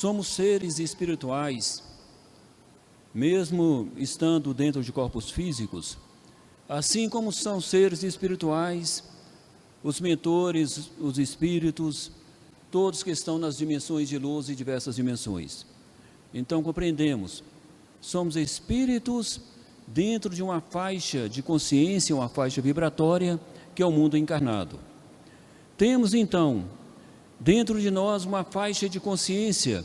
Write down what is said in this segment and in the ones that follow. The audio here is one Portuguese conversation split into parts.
Somos seres espirituais, mesmo estando dentro de corpos físicos, assim como são seres espirituais, os mentores, os espíritos, todos que estão nas dimensões de luz e diversas dimensões. Então compreendemos, somos espíritos dentro de uma faixa de consciência, uma faixa vibratória, que é o mundo encarnado. Temos então, dentro de nós, uma faixa de consciência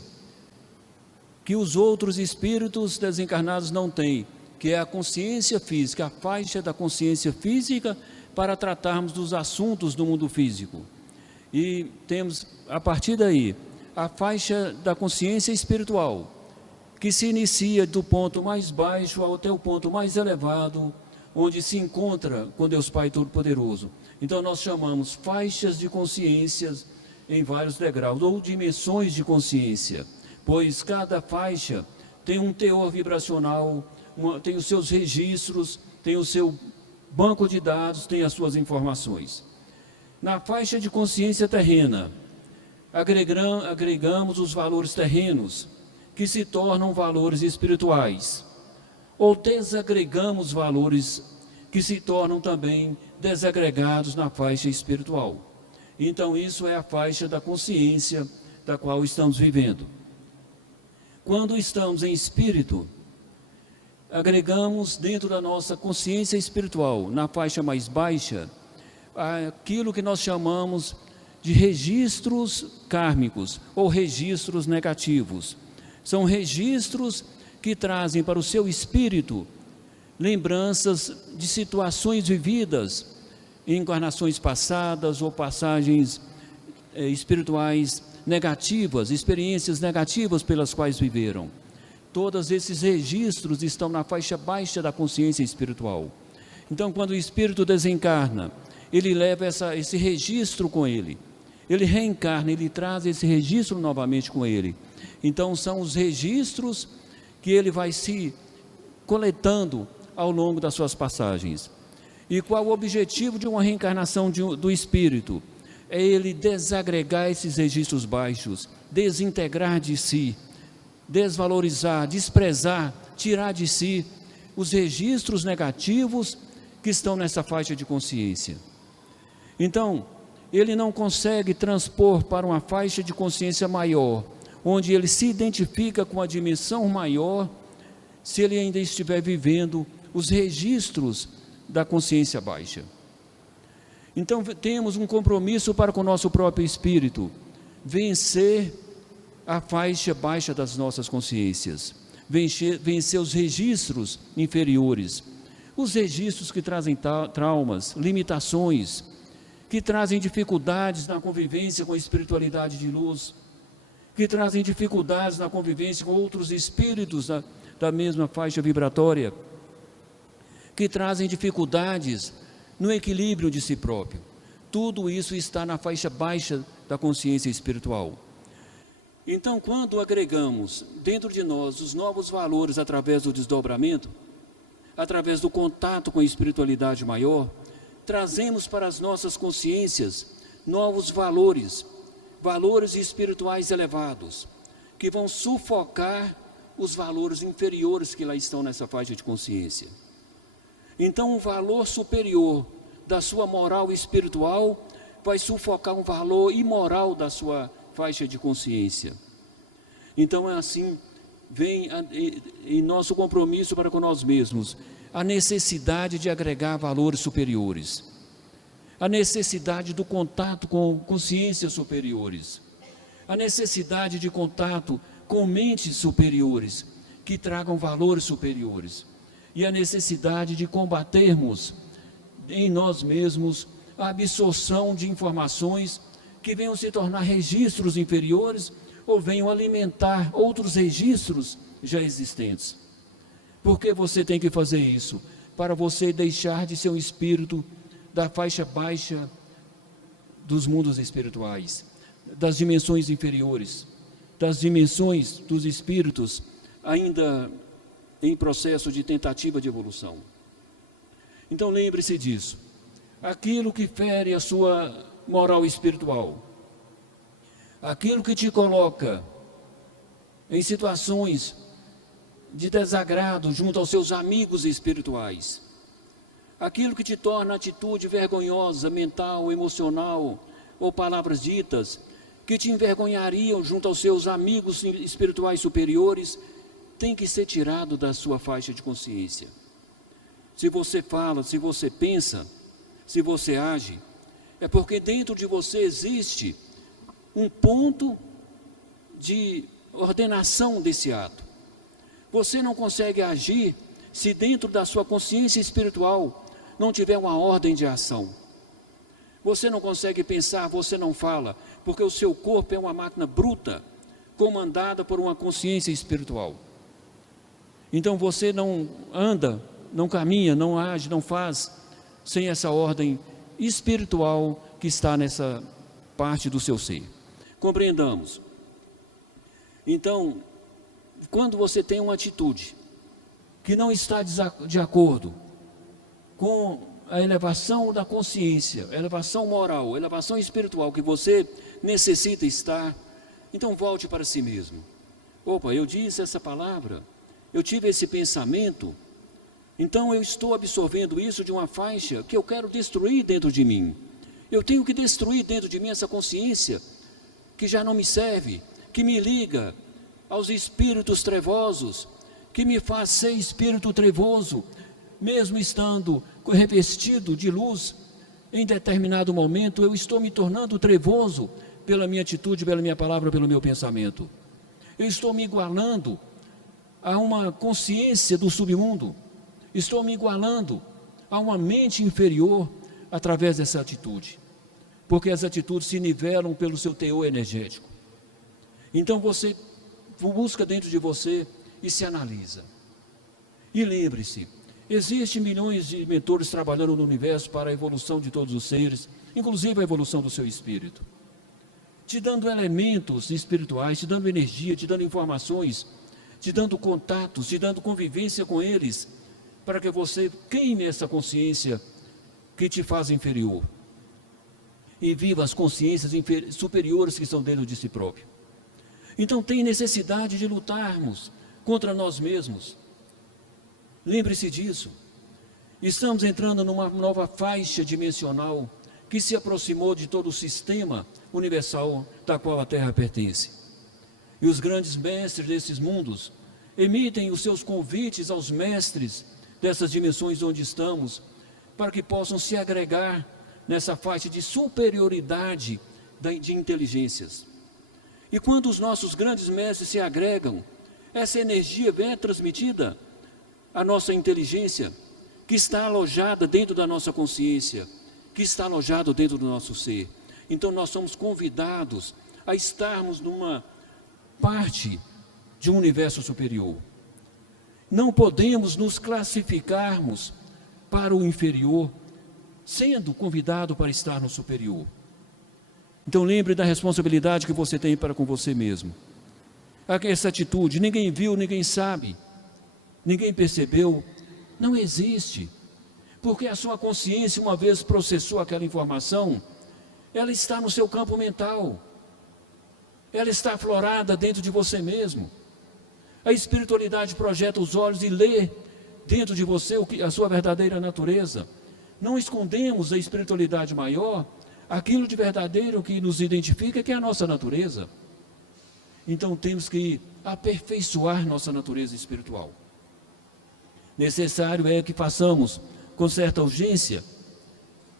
que os outros espíritos desencarnados não têm, que é a consciência física, a faixa da consciência física para tratarmos dos assuntos do mundo físico. E temos, a partir daí, a faixa da consciência espiritual, que se inicia do ponto mais baixo até o ponto mais elevado, onde se encontra com Deus Pai Todo-Poderoso. Então nós chamamos faixas de consciências em vários degraus, ou dimensões de consciência, pois cada faixa tem um teor vibracional, tem os seus registros, tem o seu banco de dados, tem as suas informações. Na faixa de consciência terrena, agregamos os valores terrenos, que se tornam valores espirituais, ou desagregamos valores que se tornam também desagregados na faixa espiritual. Então isso é a faixa da consciência da qual estamos vivendo. Quando estamos em espírito, agregamos dentro da nossa consciência espiritual, na faixa mais baixa, aquilo que nós chamamos de registros kármicos ou registros negativos. São registros que trazem para o seu espírito lembranças de situações vividas em encarnações passadas ou passagens espirituais negativas, experiências negativas pelas quais viveram. Todos esses registros estão na faixa baixa da consciência espiritual. Então, quando o espírito desencarna, ele leva esse registro com ele. Ele reencarna, ele traz esse registro novamente com ele. Então, são os registros que ele vai se coletando ao longo das suas passagens. E qual o objetivo de uma reencarnação do espírito? É ele desagregar esses registros baixos, desintegrar de si, desvalorizar, desprezar, tirar de si os registros negativos que estão nessa faixa de consciência. Então, ele não consegue transpor para uma faixa de consciência maior, onde ele se identifica com a dimensão maior, se ele ainda estiver vivendo os registros da consciência baixa. Então temos um compromisso para com o nosso próprio espírito, vencer a faixa baixa das nossas consciências, vencer os registros inferiores, os registros que trazem traumas, limitações, que trazem dificuldades na convivência com a espiritualidade de luz, que trazem dificuldades na convivência com outros espíritos da mesma faixa vibratória, que trazem dificuldades no equilíbrio de si próprio. Tudo isso está na faixa baixa da consciência espiritual. Então, quando agregamos dentro de nós os novos valores através do desdobramento, através do contato com a espiritualidade maior, trazemos para as nossas consciências novos valores, valores espirituais elevados, que vão sufocar os valores inferiores que lá estão nessa faixa de consciência. Então, o valor superior da sua moral espiritual vai sufocar um valor imoral da sua faixa de consciência. Então, é assim, vem em nosso compromisso para com nós mesmos, a necessidade de agregar valores superiores, a necessidade do contato com consciências superiores, a necessidade de contato com mentes superiores, que tragam valores superiores, e a necessidade de combatermos em nós mesmos a absorção de informações que venham se tornar registros inferiores ou venham alimentar outros registros já existentes. Por que você tem que fazer isso? Para você deixar de ser um espírito da faixa baixa dos mundos espirituais, das dimensões inferiores, das dimensões dos espíritos ainda em processo de tentativa de evolução. Então lembre-se disso. Aquilo que fere a sua moral espiritual, aquilo que te coloca em situações de desagrado junto aos seus amigos espirituais. Aquilo que te torna atitude vergonhosa, mental, emocional, ou palavras ditas, que te envergonhariam junto aos seus amigos espirituais superiores, tem que ser tirado da sua faixa de consciência. Se você fala, se você pensa, se você age, é porque dentro de você existe um ponto de ordenação desse ato. Você não consegue agir se dentro da sua consciência espiritual não tiver uma ordem de ação. Você não consegue pensar, você não fala, porque o seu corpo é uma máquina bruta, comandada por uma consciência espiritual. Então você não anda, não caminha, não age, não faz, sem essa ordem espiritual que está nessa parte do seu ser. Compreendamos. Então, quando você tem uma atitude que não está de acordo com a elevação da consciência, elevação moral, elevação espiritual que você necessita estar, então volte para si mesmo. Opa, eu disse essa palavra, eu tive esse pensamento, então eu estou absorvendo isso de uma faixa que eu quero destruir dentro de mim. Eu tenho que destruir dentro de mim essa consciência que já não me serve, que me liga aos espíritos trevosos, que me faz ser espírito trevoso, mesmo estando revestido de luz. Em determinado momento eu estou me tornando trevoso pela minha atitude, pela minha palavra, pelo meu pensamento. Eu estou me igualando a uma consciência do submundo, estou me igualando a uma mente inferior através dessa atitude, porque as atitudes se nivelam pelo seu teor energético. Então você busca dentro de você e se analisa. E lembre-se, existem milhões de mentores trabalhando no universo para a evolução de todos os seres, inclusive a evolução do seu espírito, te dando elementos espirituais, te dando energia, te dando informações, te dando contatos, te dando convivência com eles, para que você queime essa consciência que te faz inferior e viva as consciências superiores que estão dentro de si próprio. Então tem necessidade de lutarmos contra nós mesmos. Lembre-se disso. Estamos entrando numa nova faixa dimensional que se aproximou de todo o sistema universal da qual a Terra pertence. E os grandes mestres desses mundos emitem os seus convites aos mestres dessas dimensões onde estamos, para que possam se agregar nessa faixa de superioridade de inteligências. E quando os nossos grandes mestres se agregam, essa energia vem transmitida à nossa inteligência, que está alojada dentro da nossa consciência, que está alojado dentro do nosso ser. Então nós somos convidados a estarmos numa parte de um universo superior. Não podemos nos classificarmos para o inferior, sendo convidado para estar no superior. Então lembre da responsabilidade que você tem para com você mesmo. Essa atitude, ninguém viu, ninguém sabe, ninguém percebeu, não existe. Porque a sua consciência, uma vez processou aquela informação, ela está no seu campo mental. Ela está aflorada dentro de você mesmo. A espiritualidade projeta os olhos e lê dentro de você a sua verdadeira natureza. Não escondemos a espiritualidade maior, aquilo de verdadeiro que nos identifica, que é a nossa natureza. Então temos que aperfeiçoar nossa natureza espiritual. Necessário é que façamos com certa urgência,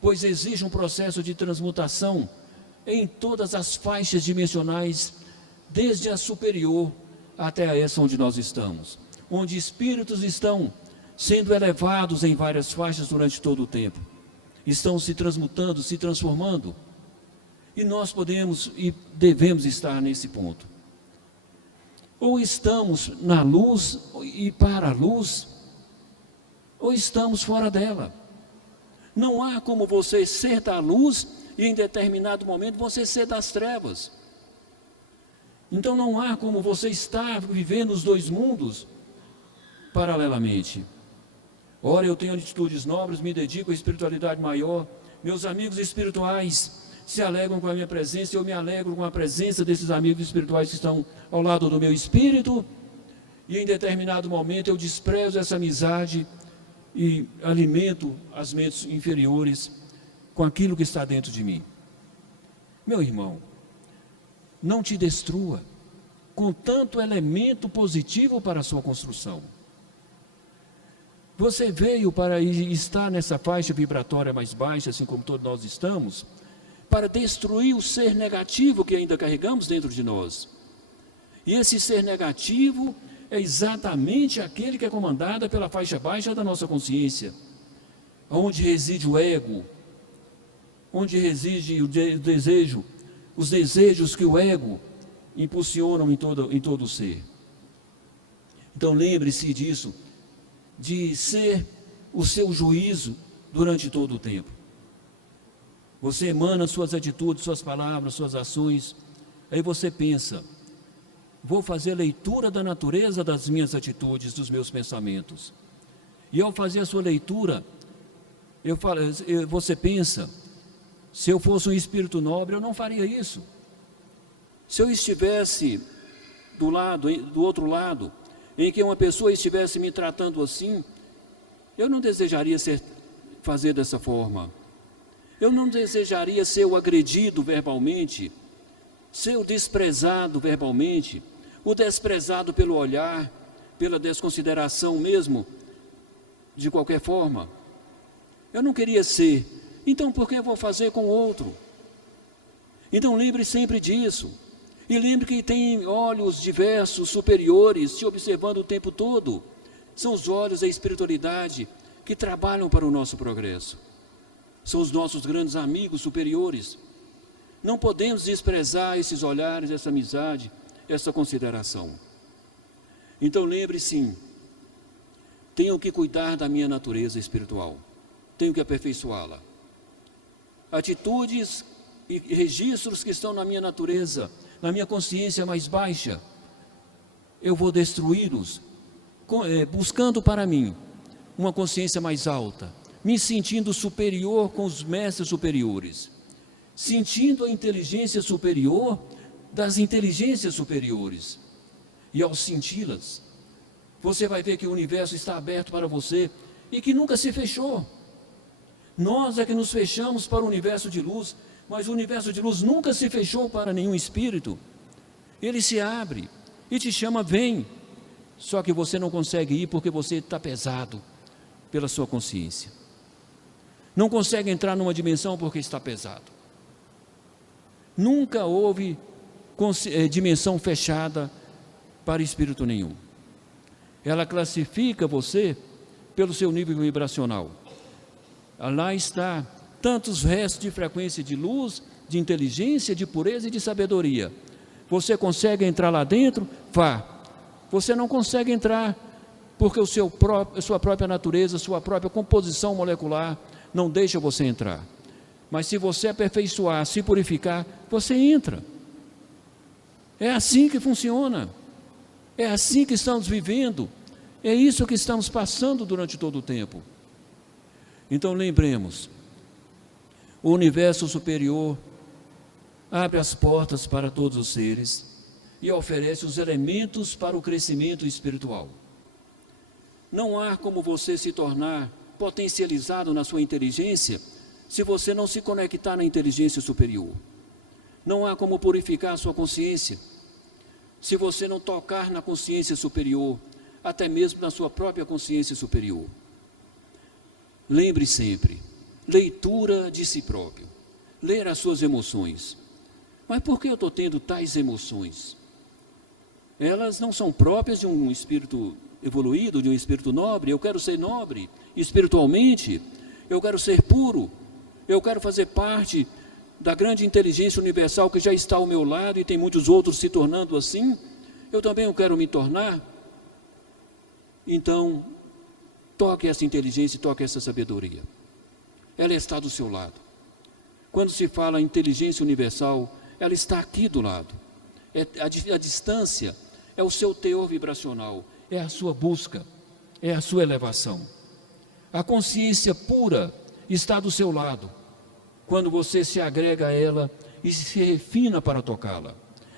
pois exige um processo de transmutação em todas as faixas dimensionais, desde a superior até essa onde nós estamos, onde espíritos estão sendo elevados em várias faixas durante todo o tempo, estão se transmutando, se transformando, e nós podemos e devemos estar nesse ponto. Ou estamos na luz e para a luz, ou estamos fora dela. Não há como você ser da luz e em determinado momento você ser das trevas. Então não há como você estar vivendo os dois mundos paralelamente. Ora, eu tenho atitudes nobres, me dedico à espiritualidade maior. Meus amigos espirituais, se alegram com a minha presença, eu me alegro com a presença desses amigos espirituais que estão ao lado do meu espírito, e em determinado momento eu desprezo essa amizade e alimento as mentes inferiores com aquilo que está dentro de mim. Meu irmão, não te destrua com tanto elemento positivo para a sua construção. Você veio para estar nessa faixa vibratória mais baixa, assim como todos nós estamos, para destruir o ser negativo que ainda carregamos dentro de nós. E esse ser negativo é exatamente aquele que é comandado pela faixa baixa da nossa consciência, onde reside o ego, onde reside o desejo, os desejos que o ego impulsionam em todo o ser. Então lembre-se disso, de ser o seu juízo durante todo o tempo. Você emana suas atitudes, suas palavras, suas ações, aí você pensa, vou fazer a leitura da natureza das minhas atitudes, dos meus pensamentos. E ao fazer a sua leitura, você pensa, se eu fosse um espírito nobre, eu não faria isso. Se eu estivesse do outro lado, em que uma pessoa estivesse me tratando assim, eu não desejaria fazer dessa forma. Eu não desejaria ser o agredido verbalmente, ser o desprezado verbalmente, o desprezado pelo olhar, pela desconsideração mesmo, de qualquer forma. Eu não queria ser. Então por que eu vou fazer com o outro? Então lembre sempre disso. E lembre que tem olhos diversos, superiores, te observando o tempo todo. São os olhos da espiritualidade que trabalham para o nosso progresso. São os nossos grandes amigos superiores. Não podemos desprezar esses olhares, essa amizade, essa consideração. Então lembre sim, tenho que cuidar da minha natureza espiritual. Tenho que aperfeiçoá-la. Atitudes e registros que estão na minha natureza, na minha consciência mais baixa, eu vou destruí-los, buscando para mim uma consciência mais alta, me sentindo superior com os mestres superiores, sentindo a inteligência superior das inteligências superiores. E ao senti-las, você vai ver que o universo está aberto para você e que nunca se fechou. Nós é que nos fechamos para o universo de luz, mas o universo de luz nunca se fechou para nenhum espírito. Ele se abre e te chama, vem. Só que você não consegue ir porque você está pesado pela sua consciência. Não consegue entrar numa dimensão porque está pesado. Nunca houve dimensão fechada para espírito nenhum. Ela classifica você pelo seu nível vibracional. Lá está tantos restos de frequência de luz, de inteligência, de pureza e de sabedoria. Você consegue entrar lá dentro? Vá. Você não consegue entrar porque sua própria natureza, sua própria composição molecular não deixa você entrar. Mas se você aperfeiçoar, se purificar, você entra. É assim que funciona. É assim que estamos vivendo. É isso que estamos passando durante todo o tempo. Então lembremos, o universo superior abre as portas para todos os seres e oferece os elementos para o crescimento espiritual. Não há como você se tornar potencializado na sua inteligência se você não se conectar na inteligência superior. Não há como purificar a sua consciência se você não tocar na consciência superior, até mesmo na sua própria consciência superior. Lembre sempre, leitura de si próprio, ler as suas emoções. Mas por que eu estou tendo tais emoções? Elas não são próprias de um espírito evoluído, de um espírito nobre. Eu quero ser nobre espiritualmente, eu quero ser puro, eu quero fazer parte da grande inteligência universal que já está ao meu lado e tem muitos outros se tornando assim. Eu também quero me tornar. Então, toque essa inteligência e toque essa sabedoria. Ela está do seu lado. Quando se fala inteligência universal, ela está aqui do lado. A distância é o seu teor vibracional, é a sua busca, é a sua elevação. A consciência pura está do seu lado. quando você se agrega a ela e se refina para tocá-la.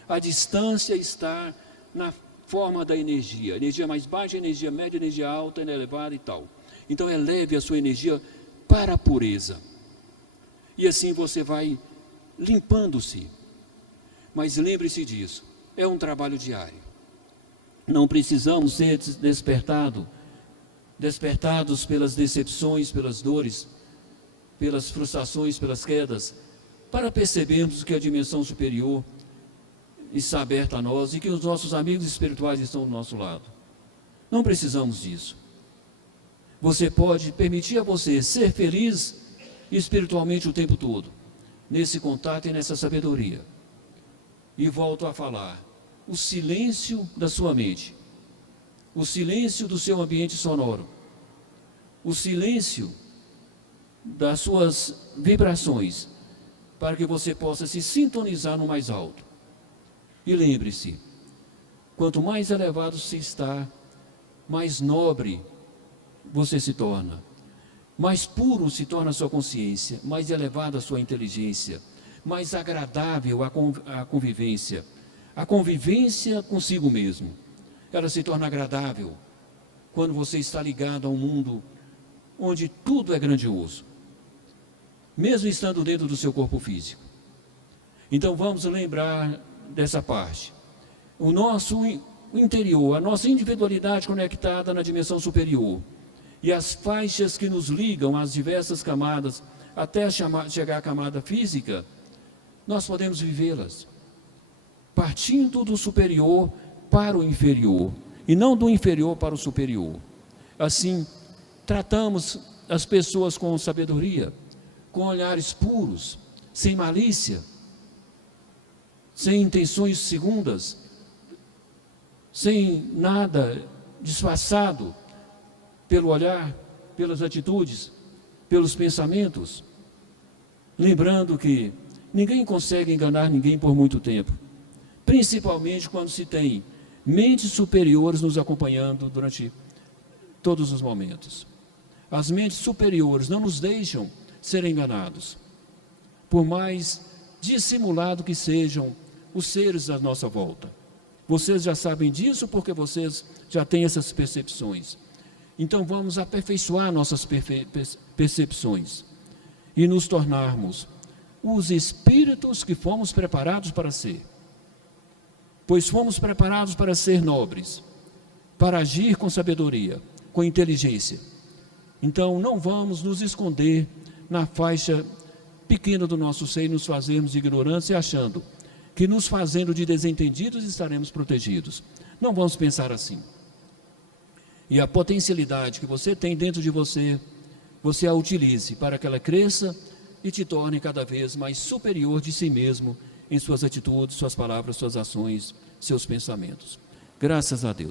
A distância está na forma da energia. Energia mais baixa, energia média, energia alta, elevada e tal. Então eleve a sua energia para a pureza. E assim você vai limpando-se. Mas lembre-se disso, é um trabalho diário. Não precisamos ser despertados pelas decepções, pelas dores, pelas frustrações, pelas quedas, para percebermos que a dimensão superior está aberta a nós e que os nossos amigos espirituais estão do nosso lado. Não precisamos disso. Você pode permitir a você ser feliz espiritualmente o tempo todo, nesse contato e nessa sabedoria. E volto a falar, o silêncio da sua mente, o silêncio do seu ambiente sonoro, o silêncio das suas vibrações, para que você possa se sintonizar no mais alto. E lembre-se, quanto mais elevado se está, mais nobre você se torna, mais puro se torna a sua consciência, mais elevada a sua inteligência, mais agradável a convivência consigo mesmo. Ela se torna agradável quando você está ligado a um mundo onde tudo é grandioso, mesmo estando dentro do seu corpo físico. Então vamos lembrar dessa parte. O nosso interior, a nossa individualidade conectada na dimensão superior e as faixas que nos ligam às diversas camadas até chegar à camada física, nós podemos vivê-las partindo do superior para o inferior e não do inferior para o superior. Assim, tratamos as pessoas com sabedoria, com olhares puros, sem malícia, sem intenções segundas, sem nada disfarçado pelo olhar, pelas atitudes, pelos pensamentos. Lembrando que ninguém consegue enganar ninguém por muito tempo, principalmente quando se tem mentes superiores nos acompanhando durante todos os momentos. As mentes superiores não nos deixam ser enganados, por mais dissimulado que sejam os seres à nossa volta. Vocês já sabem disso porque vocês já têm essas percepções. Então vamos aperfeiçoar nossas percepções e nos tornarmos os espíritos que fomos preparados para ser. Pois fomos preparados para ser nobres, para agir com sabedoria, com inteligência. Então não vamos nos esconder na faixa pequena do nosso ser e nos fazermos ignorantes e achando que nos fazendo de desentendidos estaremos protegidos. Não vamos pensar assim. E a potencialidade que você tem dentro de você, você a utilize para que ela cresça e te torne cada vez mais superior de si mesmo em suas atitudes, suas palavras, suas ações, seus pensamentos. Graças a Deus.